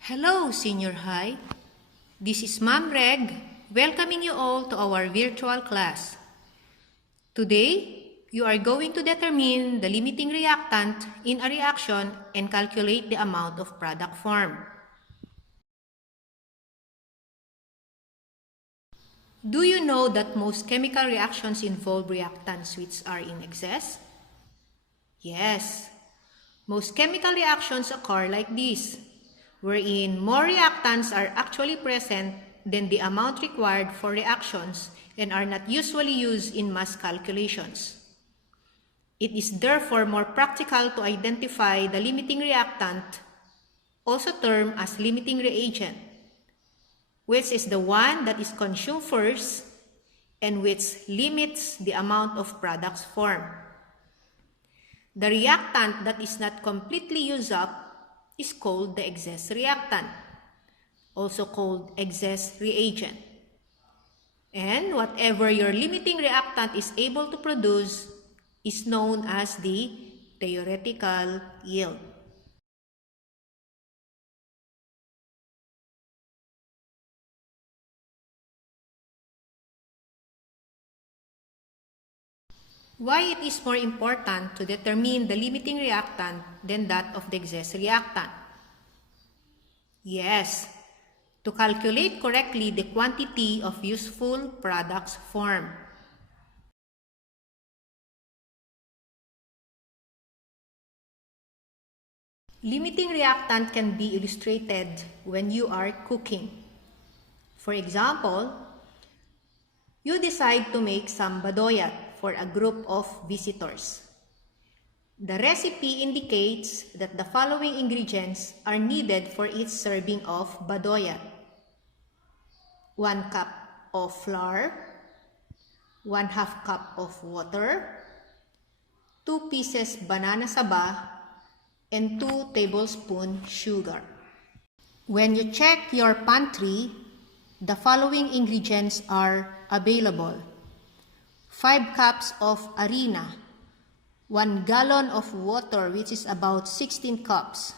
Hello, Senior High. This is Ma'am Reg, welcoming you all to our virtual class. Today, you are going to determine the limiting reactant in a reaction and calculate the amount of product formed. Do you know that most chemical reactions involve reactants which are in excess? Yes, most chemical reactions occur like this, wherein more reactants are actually present than the amount required for reactions and are not usually used in mass calculations. It is therefore more practical to identify the limiting reactant, also termed as limiting reagent, which is the one that is consumed first and which limits the amount of products formed. The reactant that is not completely used up is called the excess reactant, also called excess reagent. And whatever your limiting reactant is able to produce is known as the theoretical yield. Why it is more important to determine the limiting reactant than that of the excess reactant? Yes, to calculate correctly the quantity of useful products formed. Limiting reactant can be illustrated when you are cooking. For example, you decide to make some badoyat for a group of visitors. The recipe indicates that the following ingredients are needed for each serving of badoyat. 1 cup of flour, 1/2 cup of water, 2 pieces banana saba, and 2 tablespoons sugar. When you check your pantry, the following ingredients are available. 5 cups of harina, 1 gallon of water which is about 16 cups,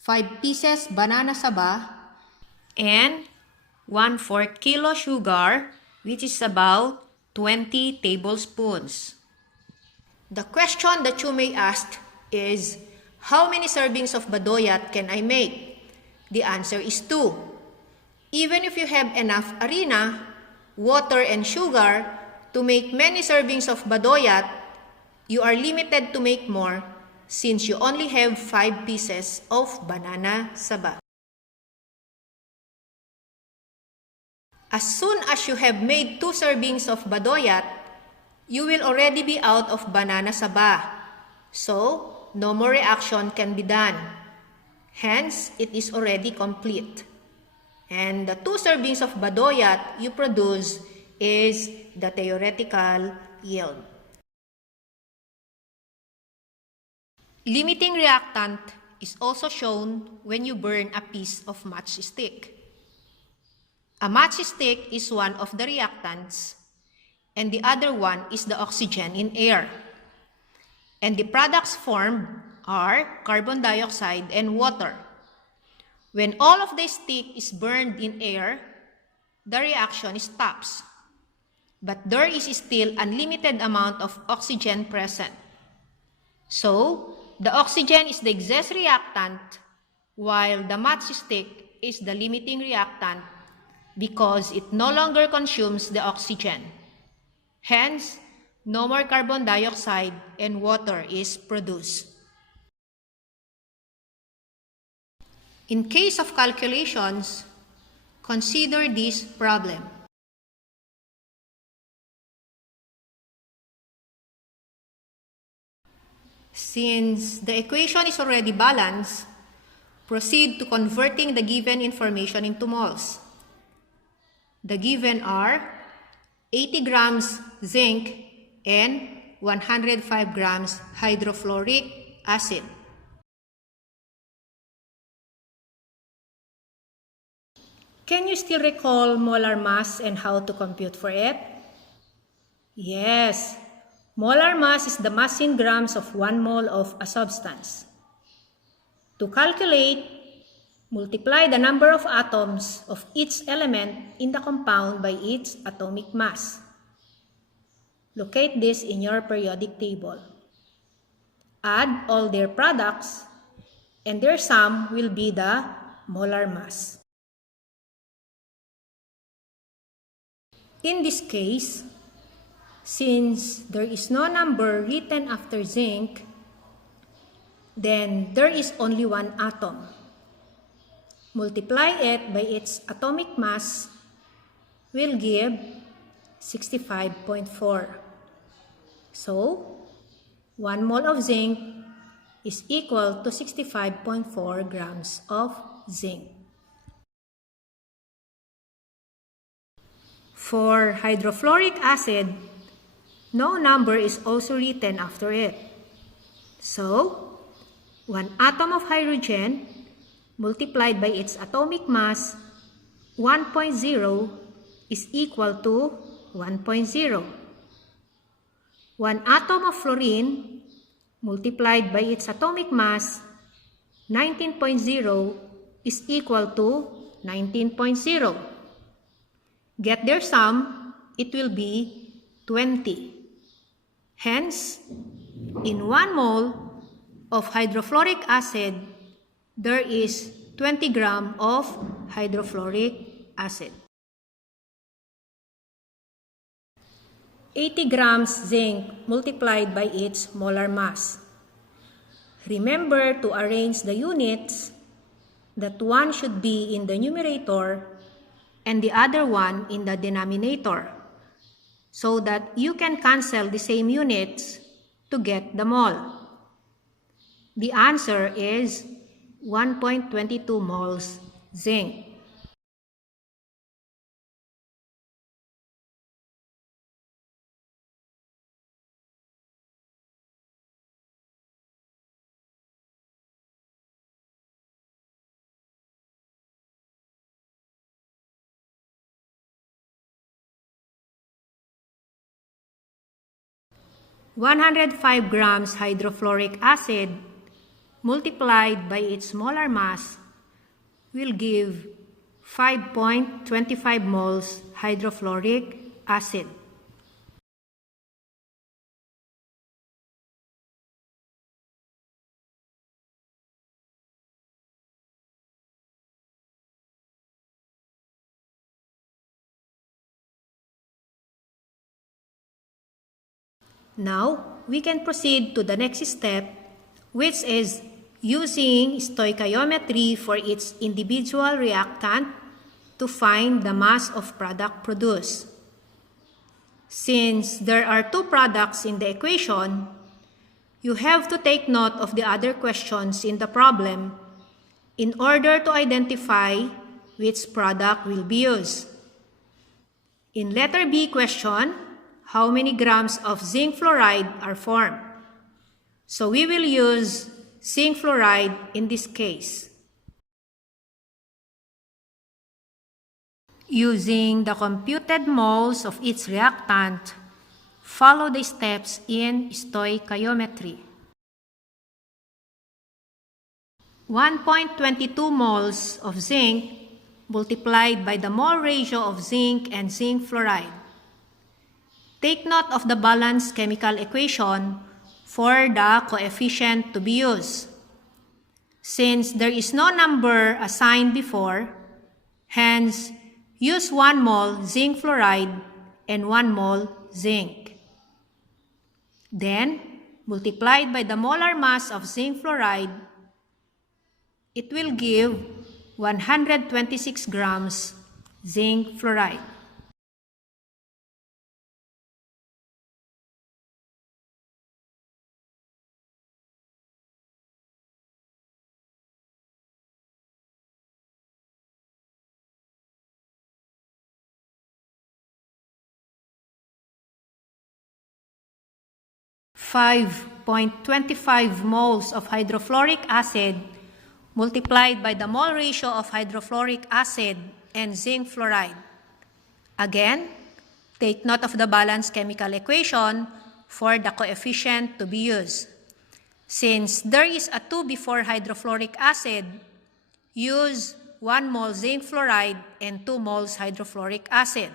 5 pieces banana saba, and 1/4 kilo sugar which is about 20 tablespoons. The question that you may ask is, how many servings of badoyat can I make? The answer is 2. Even if you have enough harina, water, and sugar to make many servings of badoyat, you are limited to make more since you only have 5 pieces of banana saba. As soon as you have made 2 servings of badoyat, you will already be out of banana saba. So, no more reaction can be done. Hence, it is already complete. And the 2 servings of badoyat you produce is the theoretical yield. Limiting reactant is also shown when you burn a piece of matchstick. A matchstick is one of the reactants, and the other one is the oxygen in air. And the products formed are carbon dioxide and water. When all of the stick is burned in air, the reaction stops. But there is still unlimited amount of oxygen present. So, the oxygen is the excess reactant, while the matchstick is the limiting reactant because it no longer consumes the oxygen. Hence, no more carbon dioxide and water is produced. In case of calculations, consider this problem. Since the equation is already balanced, proceed to converting the given information into moles. The given are 80 grams zinc and 105 grams hydrofluoric acid. Can you still recall molar mass and how to compute for it? Yes, molar mass is the mass in grams of 1 mole of a substance. To calculate, Multiply the number of atoms of each element in the compound by its atomic mass. Locate this in your periodic table. Add all their products, and their sum will be the molar mass. In this case, since there is no number written after zinc, then there is only one atom. Multiply it by its atomic mass will give 65.4. So, 1 mole of zinc is equal to 65.4 grams of zinc. For hydrofluoric acid, no number is also written after it. So, 1 atom of hydrogen multiplied by its atomic mass, 1.0, is equal to 1.0. 1 atom of fluorine multiplied by its atomic mass, 19.0, is equal to 19.0. Get their sum, it will be 20. Hence, in 1 mole of hydrofluoric acid, there is 20 grams of hydrofluoric acid. 80 grams zinc multiplied by its molar mass. Remember to arrange the units that one should be in the numerator and the other one in the denominator, so that you can cancel the same units to get the mole. The answer is 1.22 moles zinc. (105 grams hydrofluoric acid multiplied by its molar mass will give 5.25 moles hydrofluoric acid. Now, we can proceed to the next step, which is using stoichiometry for its individual reactant to find the mass of product produced. Since there are 2 products in the equation, you have to take note of the other questions in the problem in order to identify which product will be used. In letter B question, how many grams of zinc fluoride are formed? So we will use zinc fluoride in this case. Using the computed moles of its reactant, follow the steps in stoichiometry. 1.22 moles of zinc multiplied by the mole ratio of zinc and zinc fluoride. Take note of the balanced chemical equation for the coefficient to be used. Since there is no number assigned before, hence, use 1 mole zinc fluoride and 1 mole zinc. Then, multiplied by the molar mass of zinc fluoride, it will give 126 grams zinc fluoride. (5.25 moles of hydrofluoric acid multiplied by the mole ratio of hydrofluoric acid and zinc fluoride. Again, take note of the balanced chemical equation for the coefficient to be used. Since there is a 2 before hydrofluoric acid, use 1 mole zinc fluoride and 2 moles hydrofluoric acid.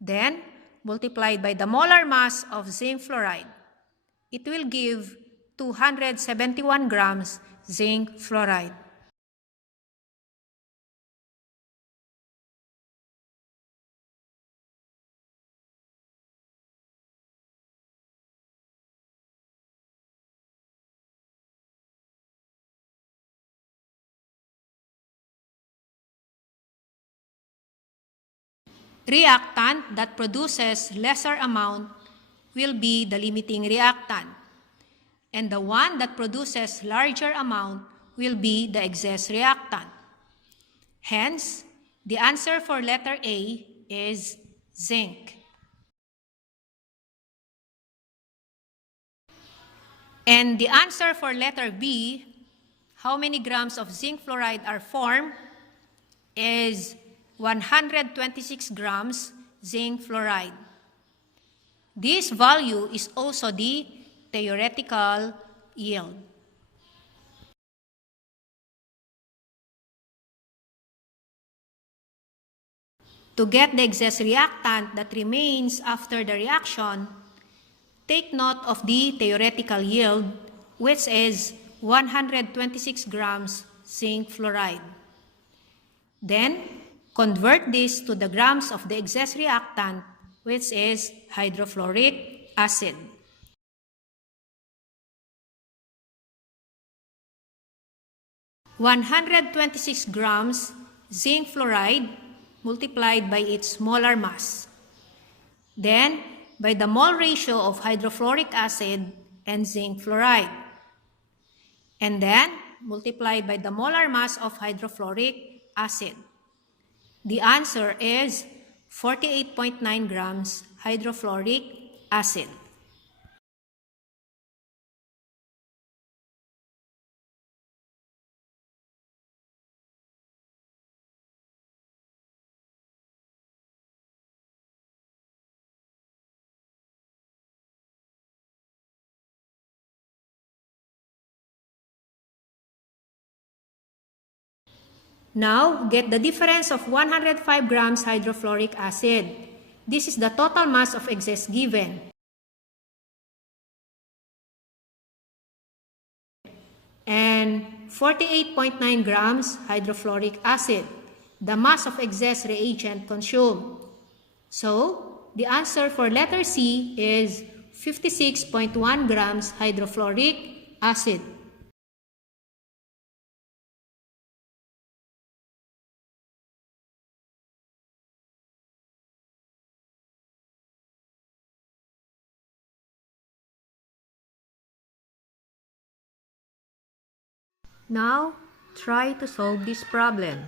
Then, multiplied by the molar mass of zinc fluoride. It will give 271 grams zinc fluoride. Reactant that produces lesser amount will be the limiting reactant, and the one that produces larger amount will be the excess reactant. Hence, the answer for letter A is zinc. And the answer for letter B, how many grams of zinc fluoride are formed, is 126 grams zinc fluoride. This value is also the theoretical yield. To get the excess reactant that remains after the reaction, take note of the theoretical yield, which is 126 grams zinc fluoride. Then, convert this to the grams of the excess reactant, which is hydrofluoric acid. (126 grams zinc fluoride multiplied by its molar mass. Then, by the mole ratio of hydrofluoric acid and zinc fluoride. And then, multiplied by the molar mass of hydrofluoric acid. The answer is 48.9 grams hydrofluoric acid. Now, get the difference of 105 grams hydrofluoric acid. This is the total mass of excess given. And 48.9 grams hydrofluoric acid, the mass of excess reagent consumed. So, the answer for letter C is 56.1 grams hydrofluoric acid. Now, try to solve this problem.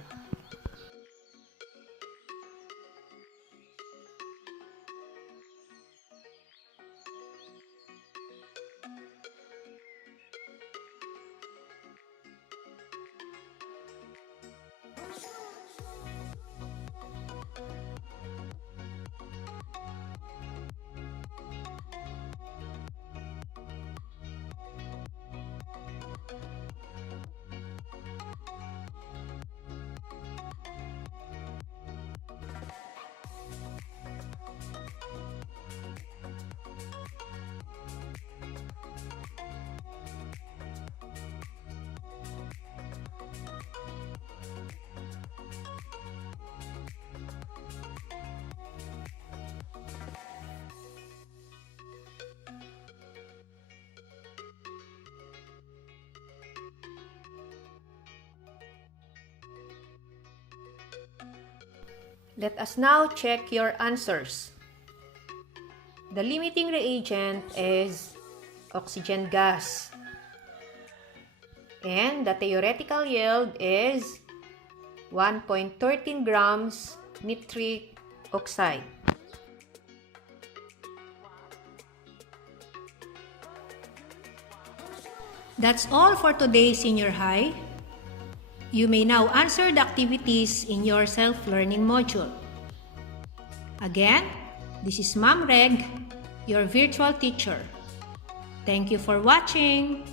Let us now check your answers. The limiting reagent is oxygen gas. And the theoretical yield is 1.13 grams nitric oxide. That's all for today, Senior High. You may now answer the activities in your self-learning module. Again, this is Ma'am Reg, your virtual teacher. Thank you for watching.